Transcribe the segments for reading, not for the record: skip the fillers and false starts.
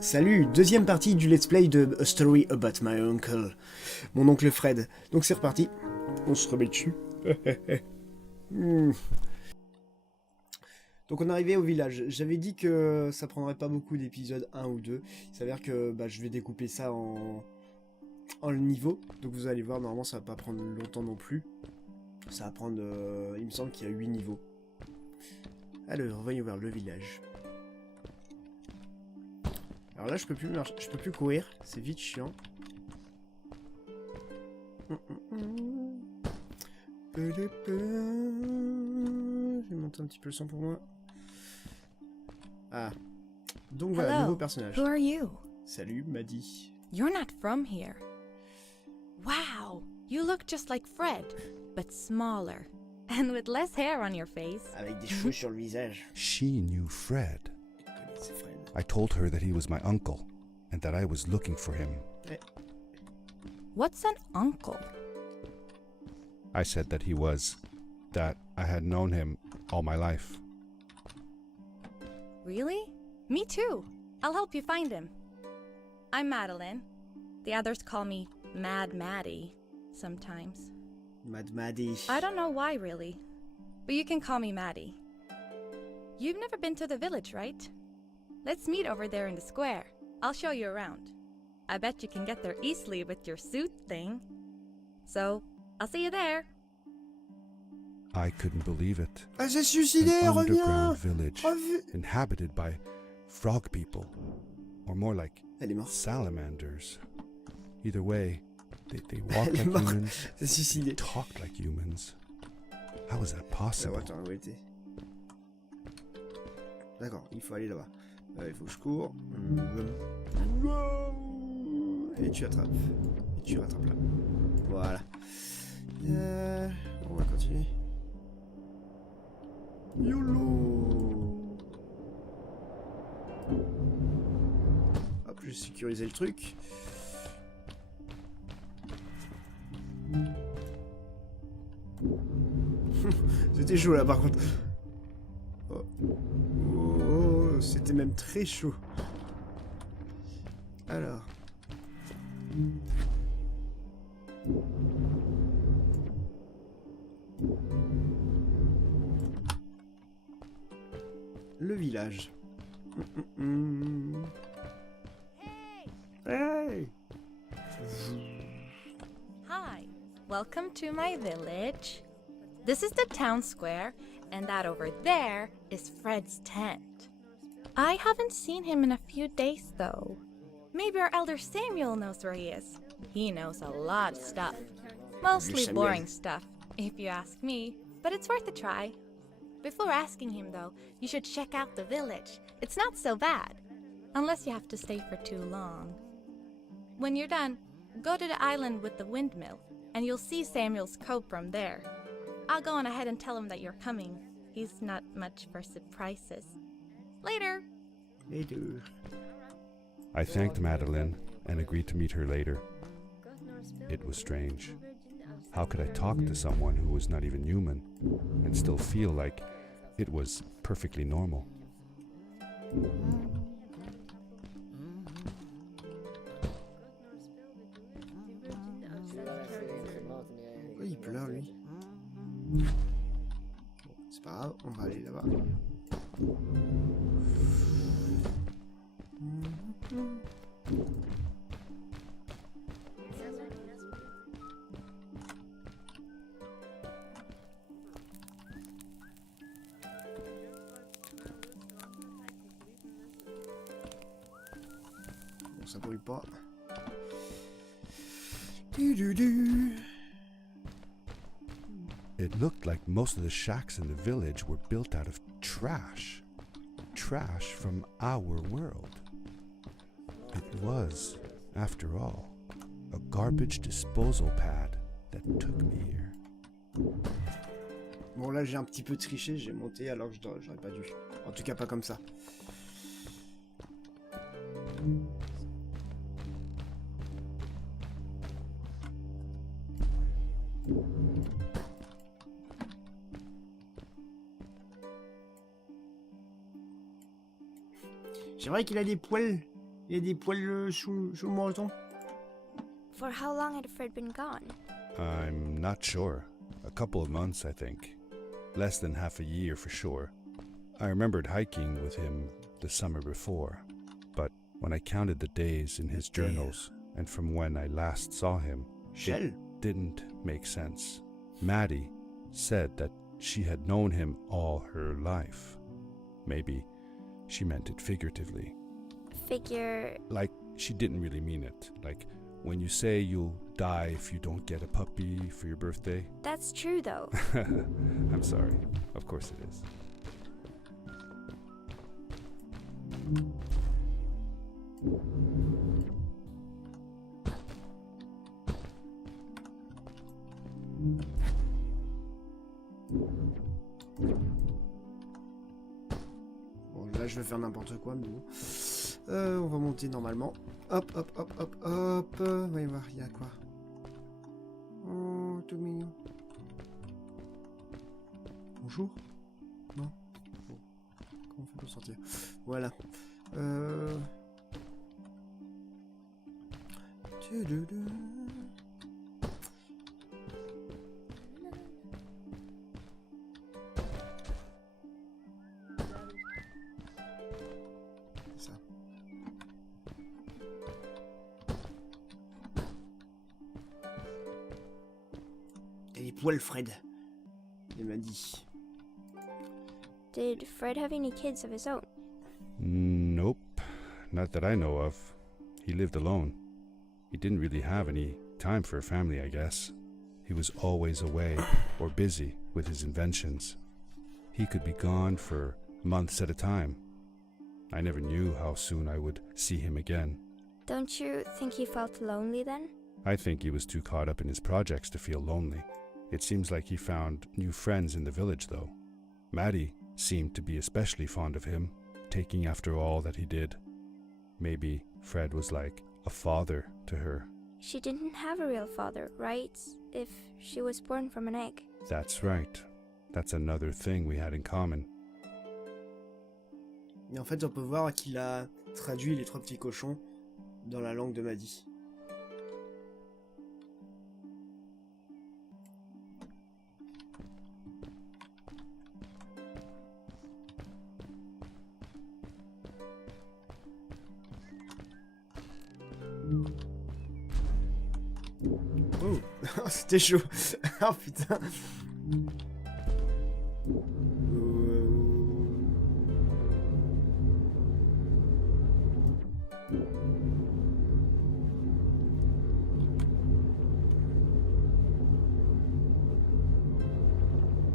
Salut, deuxième partie du let's play de A Story About My Uncle, mon oncle Fred. Donc c'est reparti, on se remet dessus. Donc on est arrivé au village. J'avais dit que ça prendrait pas beaucoup d'épisodes, 1 ou 2. Il s'avère que je vais découper ça en niveau. Donc vous allez voir, normalement ça va pas prendre longtemps non plus. Ça va prendre, il me semble qu'il y a 8 niveaux. Alors, voyons voir le village. Alors là, je peux plus marcher, je peux plus courir, c'est vite chiant. Je vais monter un petit peu le son pour moi. Ah, donc voilà, Hello. nouveau personnage. Who are you? Salut, Maddy. You're not from here. Wow, you look just like Fred, but smaller, and with less hair on your face. Avec des cheveux sur le visage. She knew Fred. C'est Fred. I told her that he was my uncle and that I was looking for him. What's an uncle? I said that I had known him all my life. Really? Me too. I'll help you find him. I'm Madeline. The others call me Mad Maddie sometimes. Mad Maddie. I don't know why really, but you can call me Maddie. You've never been to the village, right? Let's meet over there in the square. I'll show you around. I bet you can get there easily with your suit thing. So, I'll see you there. I couldn't believe it. Elle s'est suicidée, An reviens! underground village Reviens! inhabited by frog people, or more like Elle est morte. salamanders. Either way, they walked Elle est like morte. humans, Elle s'est suicidée. talked like humans. How is that Ah, possible? attends, où était? D'accord, il faut aller là-bas. Il faut que je cours. Et tu attrapes. Et tu rattrapes là. Voilà. On va continuer. YOLO! Hop, je vais sécuriser le truc. C'était chaud là par contre. Oh, oh, c'était même très chaud. Alors. Le village. Hey! Hi, welcome to my village. This is the town square, and that over there is Fred's tent. I haven't seen him in a few days, though. Maybe our elder Samuel knows where he is. He knows a lot of stuff. Mostly Samuel. boring stuff, if you ask me, but it's worth a try. Before asking him, though, you should check out the village. It's not so bad, unless you have to stay for too long. When you're done, go to the island with the windmill, and you'll see Samuel's cove from there. I'll go on ahead and tell him that you're coming. He's not much for surprises. Later! Les deux. I thanked Madeline and agreed to meet her later. It was strange. How could I talk to someone who was not even human and still feel like it was perfectly normal? Oui, il pleure lui. Bon, c'est pas grave, on va aller là-bas. Bon, ça brûle pas. Du. It looked like most of the shacks in the village were built out of trash. Trash from our world. It was, after all, a garbage disposal pad that took me here. Bon là j'ai un petit peu triché, j'ai monté alors que j'aurais pas dû. En tout cas pas comme ça. C'est vrai qu'il a des poils Il y a des poils sous le menton. For how long had Fred been gone? I'm not sure. A couple of months, I think. Less than half a year for sure. I remembered hiking with him the summer before, but when I counted the days in his journals and from when I last saw him, it didn't make sense. Maddie said that she had known him all her life. Maybe she meant it figuratively. Like, she didn't really mean it. Like, when you say you'll die if you don't get a puppy for your birthday. That's true, though. I'm sorry. Of course it is. Bon, là je vais faire n'importe quoi, mais bon. On va monter normalement. Hop, hop, hop, hop, hop. Voyons voir, il y a quoi? Oh, tout mignon. Bonjour? Non? Bon. Comment on fait pour sortir? Voilà. Ça. T'as les poils, Fred. Il m'a dit. Did Fred have any kids of his own? Nope. Not that I know of. He lived alone. He didn't really have any time for a family, I guess. He was always away or busy with his inventions. He could be gone for months at a time. I never knew how soon I would see him again. Don't you think he felt lonely then? I think he was too caught up in his projects to feel lonely. It seems like he found new friends in the village, though. Maddie seemed to be especially fond of him, taking after all that he did. Maybe Fred was like a father to her. She didn't have a real father, right? If she was born from an egg. That's right. That's another thing we had in common. Et en fait, on peut voir qu'il a traduit les 3 petits cochons dans la langue de Maddie. Oh, c'était chaud. Oh putain.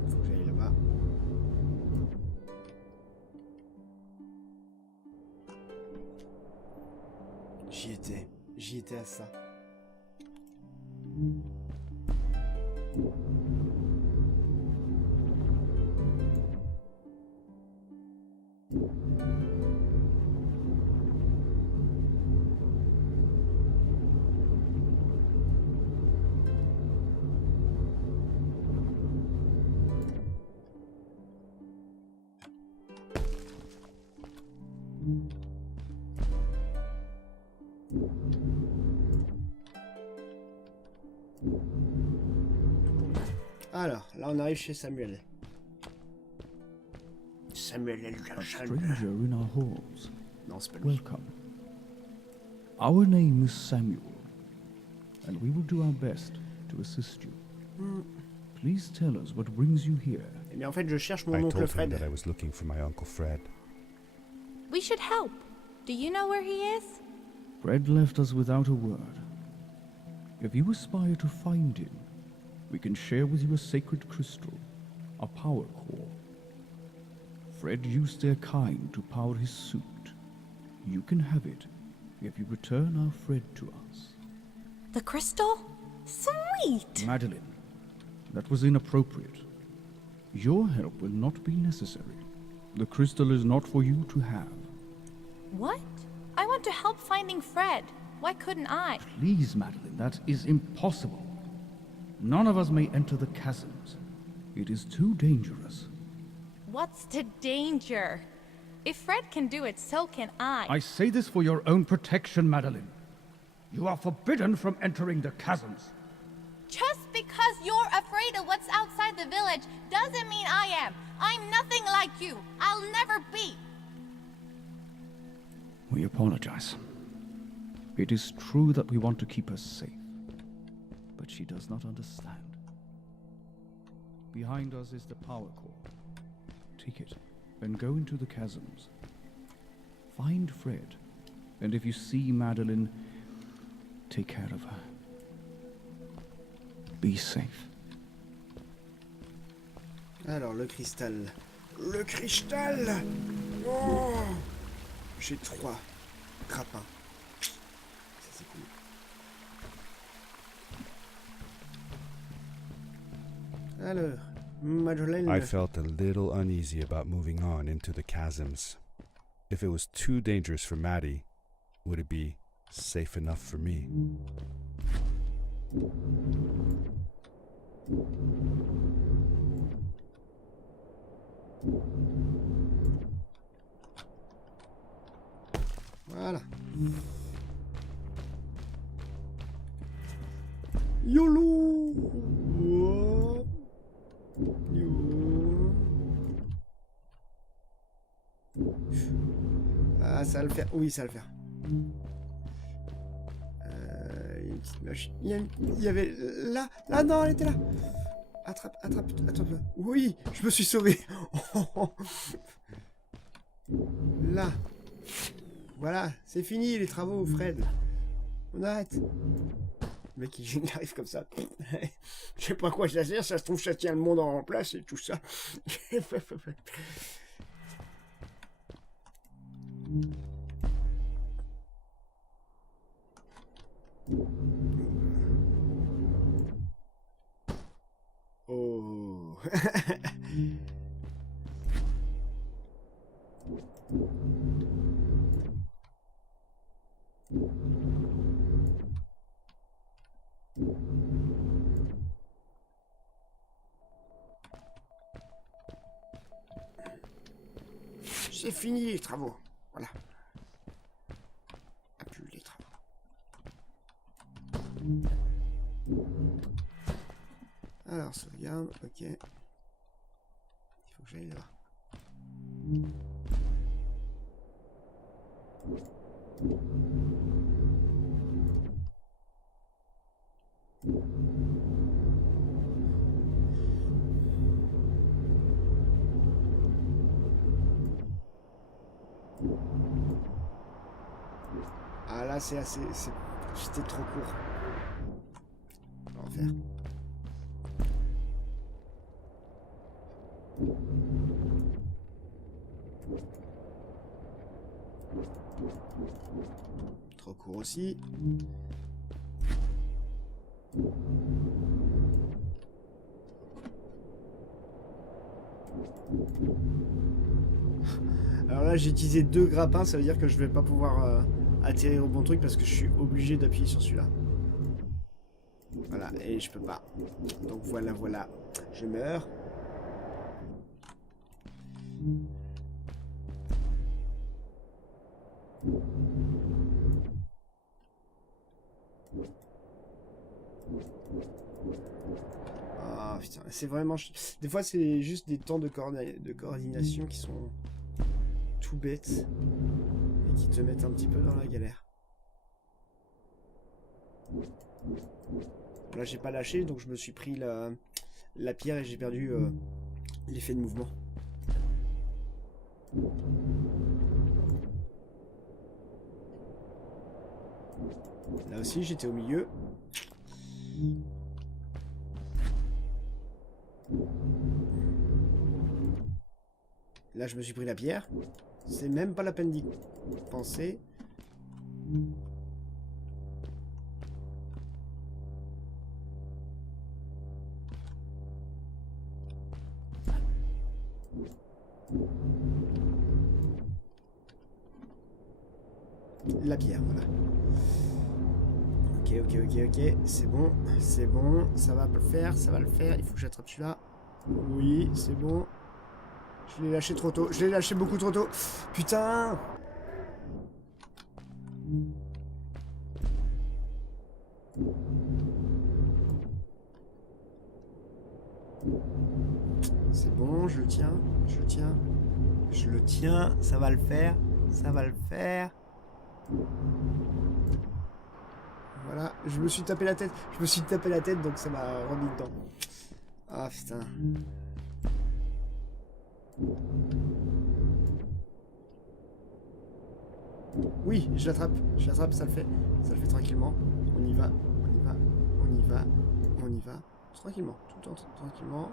Faut que j'aille là-bas. J'y étais à ça. Alors, là on arrive chez Samuel. Samuel L. A Jackson. stranger in our halls. Non, c'est pas lui. Welcome. Our name is Samuel, and we will do our best to assist you. Please tell us what brings you here. Eh bien en fait je cherche I mon oncle told him Fred. that I was looking for my Uncle Fred. We should help. Do you know where he is? Fred left us without a word. If you aspire to find him, we can share with you a sacred crystal, a power core. Fred used their kind to power his suit. You can have it if you return our Fred to us. The crystal? Sweet! Madeline, that was inappropriate. Your help will not be necessary. The crystal is not for you to have. What? I want to help finding Fred. Why couldn't I? Please, Madeline, that is impossible. None of us may enter the chasms. It is too dangerous. What's the danger? If Fred can do it, so can I. I say this for your own protection, Madeline. You are forbidden from entering the chasms. Just because you're afraid of what's outside the village doesn't mean I am. I'm nothing like you. I'll never be. We apologize. It is true that we want to keep her safe, but she does not understand. Behind us is the power core. Take it, and go into the chasms. Find Fred, and if you see Madeline, take care of her. Be safe. Alors, le cristal. Le cristal. Oh, j'ai 3 grappins. Ça, c'est cool. Alors, Madeleine. I felt a little uneasy about moving on into the chasms. If it was too dangerous for Maddie, would it be safe enough for me? Voilà. YOLO. Oh. Yo. Ah, ça va le faire. Oui, ça va le faire. Il y a une petite machine. Il y avait... Là, là, non, elle était là. Attrape, attrape, attrape. Oui, je me suis sauvé. Là. Voilà, c'est fini les travaux, Fred. On arrête. Le mec, il arrive comme ça. Je sais pas à quoi ça sert, ça se trouve, ça tient le monde en place et tout ça. Oh. C'est fini les travaux. Voilà. Ah, plus les travaux. Alors, sauvegarde, ok. Il faut que j'aille là. Ah là c'est assez... C'était trop court. On va en faire. Trop court aussi. Alors là j'ai utilisé 2 grappins, ça veut dire que je vais pas pouvoir atterrir au bon truc parce que je suis obligé d'appuyer sur celui-là. Voilà, et je peux pas. Donc voilà, voilà. Je meurs. Ah putain, c'est vraiment... Des fois c'est juste des temps de coordination qui sont tout bêtes et qui te mettent un petit peu dans la galère. Là j'ai pas lâché donc je me suis pris la pierre et j'ai perdu l'effet de mouvement. Là aussi j'étais au milieu. Là je me suis pris la pierre. C'est même pas la peine d'y penser. La pierre, voilà. Ok, ok, ok, ok. C'est bon, ça va le faire, ça va le faire. Il faut que j'attrape celui-là. Oui, c'est bon. Je l'ai lâché trop tôt. Je l'ai lâché beaucoup trop tôt. Putain. C'est bon, je le tiens. Je le tiens. Je le tiens. Ça va le faire. Ça va le faire. Voilà. Je me suis tapé la tête. Je me suis tapé la tête, donc ça m'a remis dedans. Ah putain. Oui, je l'attrape, ça le fait tranquillement. On y va, on y va, on y va, on y va. Tranquillement, tout le temps tranquillement.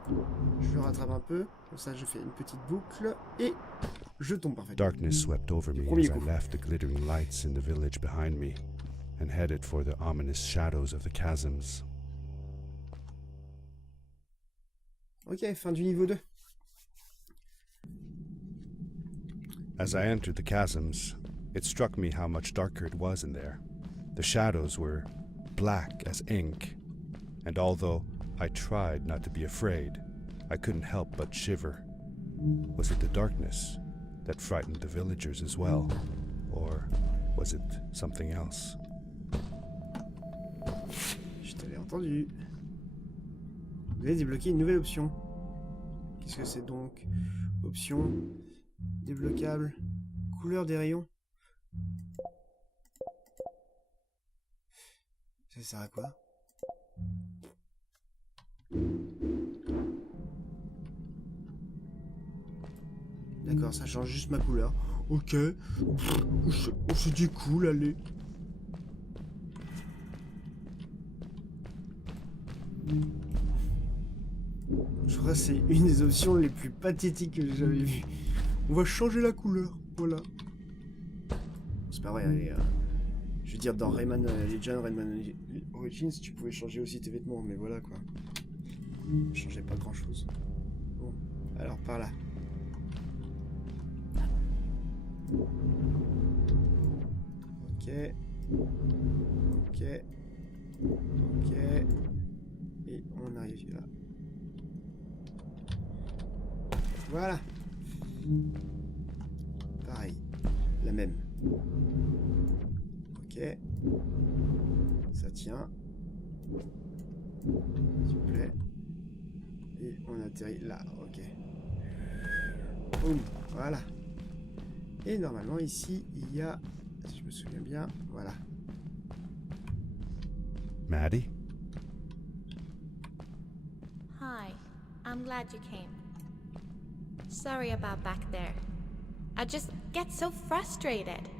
Je le rattrape un peu, comme ça je fais une petite boucle et je tombe parfaitement. Darkness swept over me Premier as I coup. left the glittering lights in the village behind me and headed for the ominous shadows of the chasms. Ok, fin du niveau 2. As I entered the chasms, it struck me how much darker it was in there. The shadows were black as ink, and although I tried not to be afraid, I couldn't help but shiver. Was it the darkness that frightened the villagers as well, or was it something else? Je t'avais entendu. Vous avez débloqué une nouvelle option. Qu'est-ce que c'est donc? Option débloquable. Couleur des rayons. Ça sert à quoi? D'accord, ça change juste ma couleur. Ok. C'est du cool, allez. Je crois que c'est une des options les plus pathétiques que j'ai jamais vues. On va changer la couleur, voilà. C'est pas vrai, allez, je veux dire, dans Rayman Legends, Rayman Origins, tu pouvais changer aussi tes vêtements, mais voilà quoi. Ça changeait pas grand chose. Bon, alors par là. Ok. Ok. Ok. Et on arrive là. Voilà. Pareil. La même. Ok. Ça tient. S'il vous plaît. Et on atterrit là. Ok. Boum. Voilà. Et normalement ici, il y a... Si je me souviens bien, voilà. Maddie? Hi, I'm glad you came. Sorry about back there. I just get so frustrated.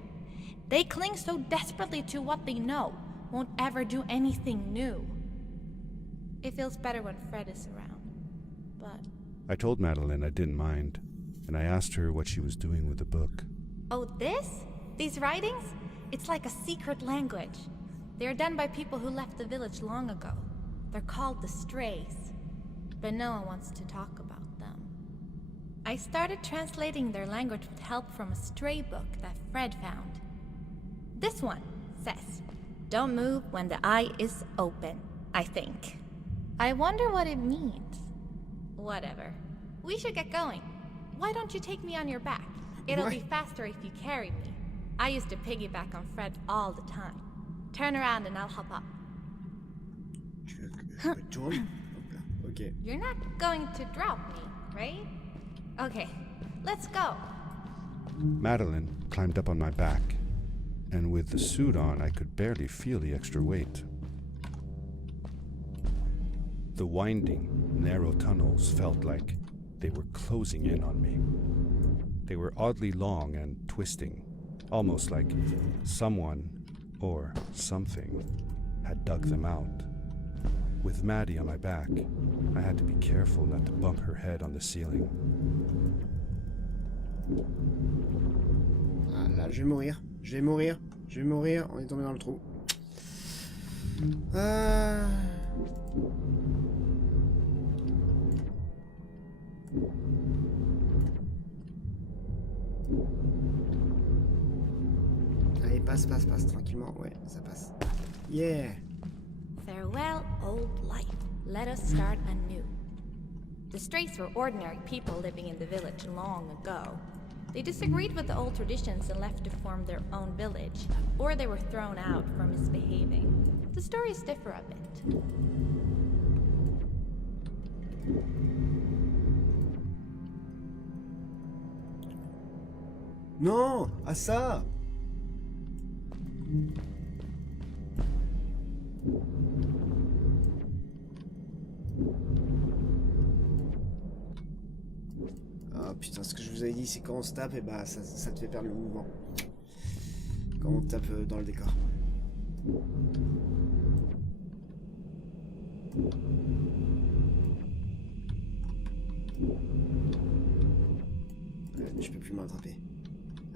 They cling so desperately to what they know, won't ever do anything new. It feels better when Fred is around, but... I told Madeline I didn't mind, and I asked her what she was doing with the book. Oh, this? These writings? It's like a secret language. They are done by people who left the village long ago. They're called the Strays, but no one wants to talk about them. I started translating their language with help from a stray book that Fred found. This one says, "Don't move when the eye is open," I think. I wonder what it means. Whatever. We should get going. Why don't you take me on your back? It'll be faster if you carry me. I used to piggyback on Fred all the time. Turn around and I'll hop up. Je tourne. Hop là. Ok. You're not going to drop me, right? Okay, let's go. Madeline climbed up on my back, and with the suit on, I could barely feel the extra weight. The winding, narrow tunnels felt like they were closing in on me. They were oddly long and twisting, almost like someone or something had dug them out. With Maddie on my back, I had to be careful not to bump her head on the ceiling. Ah là, je vais mourir. Je vais mourir. Je vais mourir. On est tombé dans le trou. Allez, passe, tranquillement. Ouais, ça passe. Yeah. Farewell, old life. Let us start anew. The Strays were ordinary people living in the village long ago. They disagreed with the old traditions and left to form their own village, or they were thrown out for misbehaving. The stories differ a bit. Non, à ça. Ah putain, ce que je vous avais dit, c'est quand on se tape, et bah ça te fait perdre le mouvement. Quand on tape dans le décor. Je peux plus m'attraper.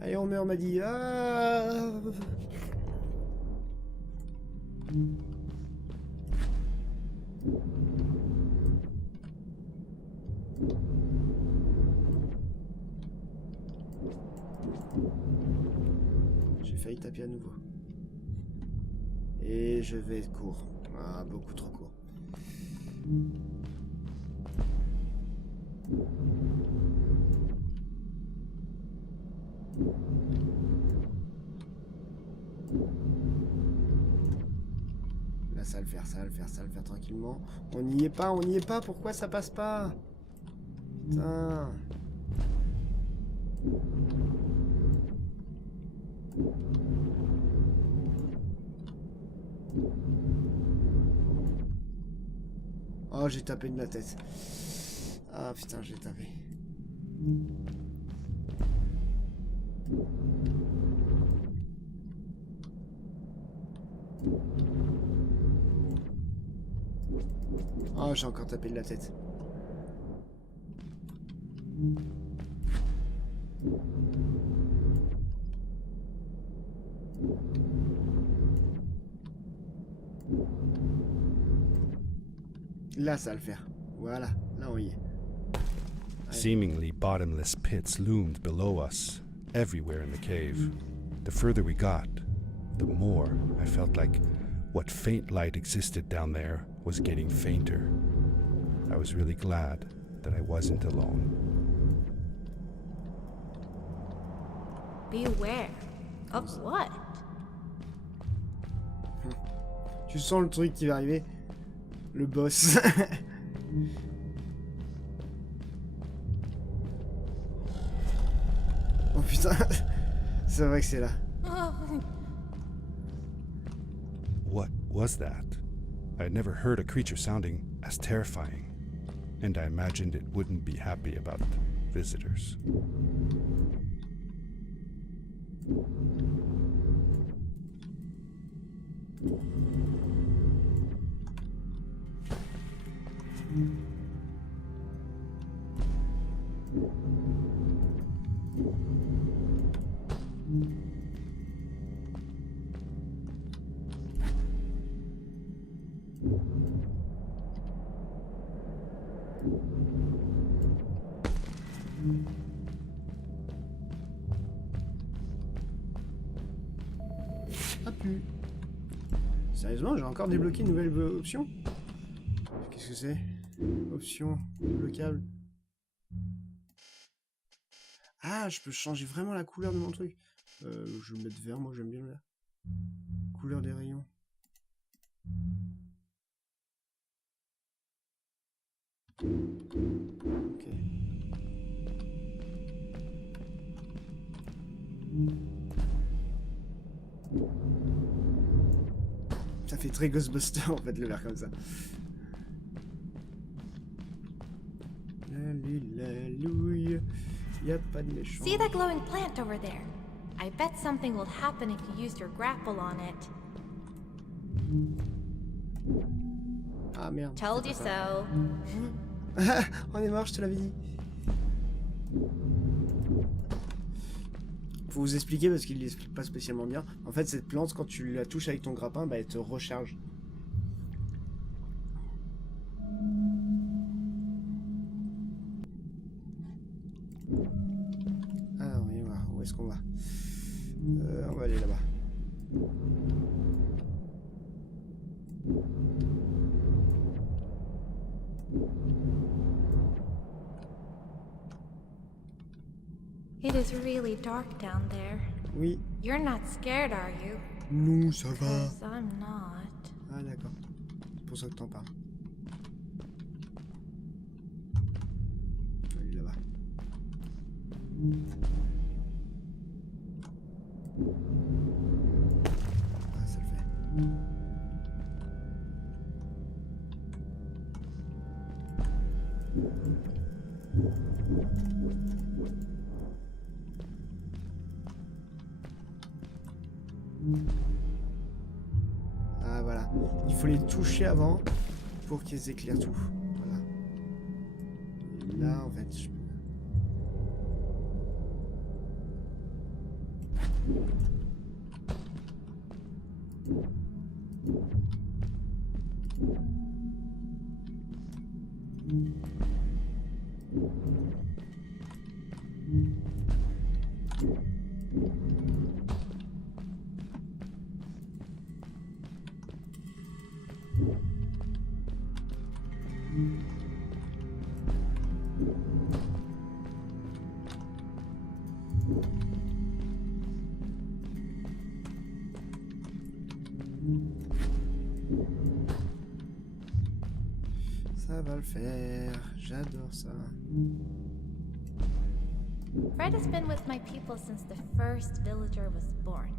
Allez, on meurt, m'a dit. Ah, j'ai failli taper à nouveau. Et je vais être court. Ah, beaucoup trop court. Là, ça va le faire, ça va le faire, ça va le faire tranquillement. On n'y est pas, pourquoi ça passe pas? Putain. Oh, j'ai tapé de la tête. Ah putain, j'ai tapé. Oh, j'ai encore tapé de la tête. Là, ça va le faire. Voilà, là on y est. Seemingly bottomless pits loomed below us, everywhere in the cave. The further we got, the more I felt like what faint light existed down there was getting fainter. I was really glad that I wasn't alone. Beware. Of what? Tu sens le truc qui va arriver? Le boss. Oh putain. C'est vrai que c'est là. What was that? I had never heard a creature sounding as terrifying, and I imagined it wouldn't be happy about visitors. Ah pu. Sérieusement, j'ai encore débloqué une nouvelle option? Qu'est-ce que c'est? Option débloquable. Ah, je peux changer vraiment la couleur de mon truc. Je vais le mettre vert, moi j'aime bien le vert. Couleur des rayons. Ok. Ça fait très Ghostbuster en fait le vert comme ça. Alléluia, y a pas de méchant. See that glowing plant over there? I bet something will happen if you use your grapple on it. Ah merde. Told you so. On est mort, je te l'avais dit. Faut vous expliquer parce qu'il l'explique pas spécialement bien. En fait, cette plante, quand tu la touches avec ton grappin, bah elle te recharge. Alors, on va voir. Où est-ce qu'on va? On va aller là-bas. It is really dark down there. Oui. You're not scared, are you? Non, ça va. 'Cause I'm not. Ah d'accord. C'est pour ça que t'en parles. Allez là-bas. Ah ça le fait. Ah voilà, il faut les toucher avant pour qu'ils éclairent tout. Voilà. Et là en fait je... Ça va le faire, j'adore ça. Fred has been with my people since the first villager was born.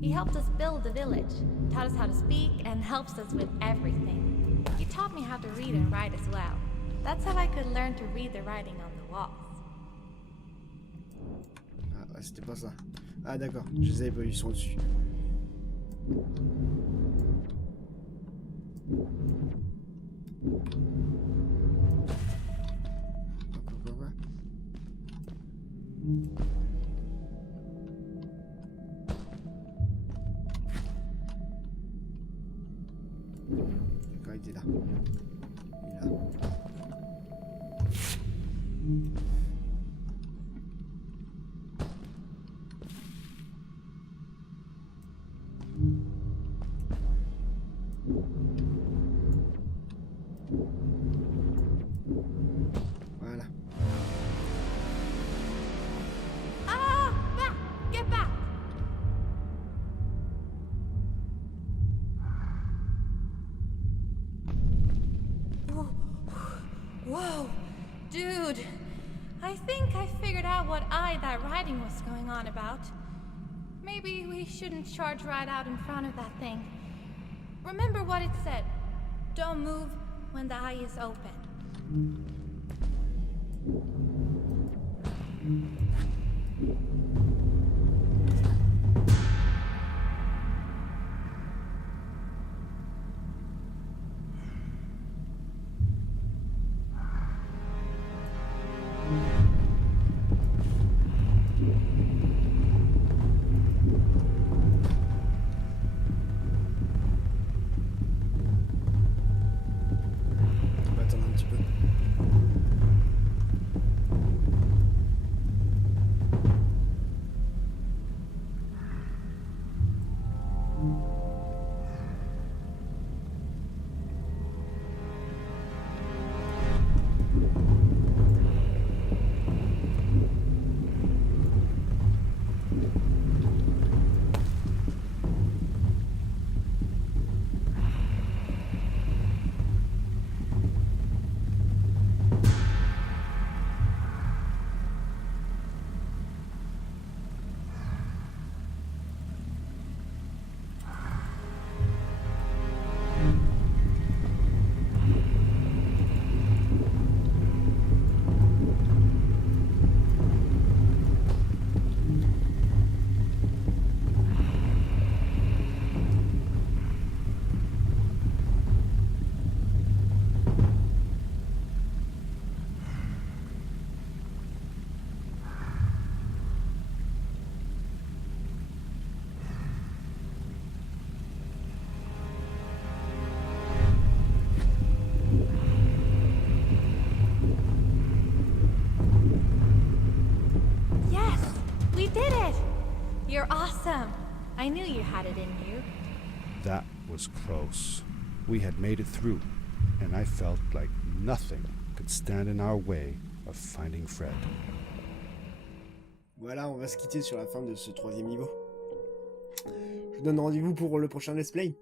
He helped us build the village, taught us how to speak, and helps us with everything. He taught me how to read and write as well. That's how I could learn to read the writing on the walls. Ah ouais, c'était pas ça. Ah d'accord, je les avais pas, ils sont dessus. Quoi. D'accord, il était là. Il est là. Voilà. Ah! Back! Get back! Whoa! Dude! I think I figured out what that writing was going on about. Maybe we shouldn't charge right out in front of that thing. Remember what it said. Don't move when the eye is open. On va attendre un petit peu. You're awesome. I knew you had it in you. That was close. We had made it through, and I felt like nothing could stand in our way of finding Fred. voilà, on va se quitter sur la fin de ce 3e niveau. Je vous donne rendez-vous pour le prochain let's play.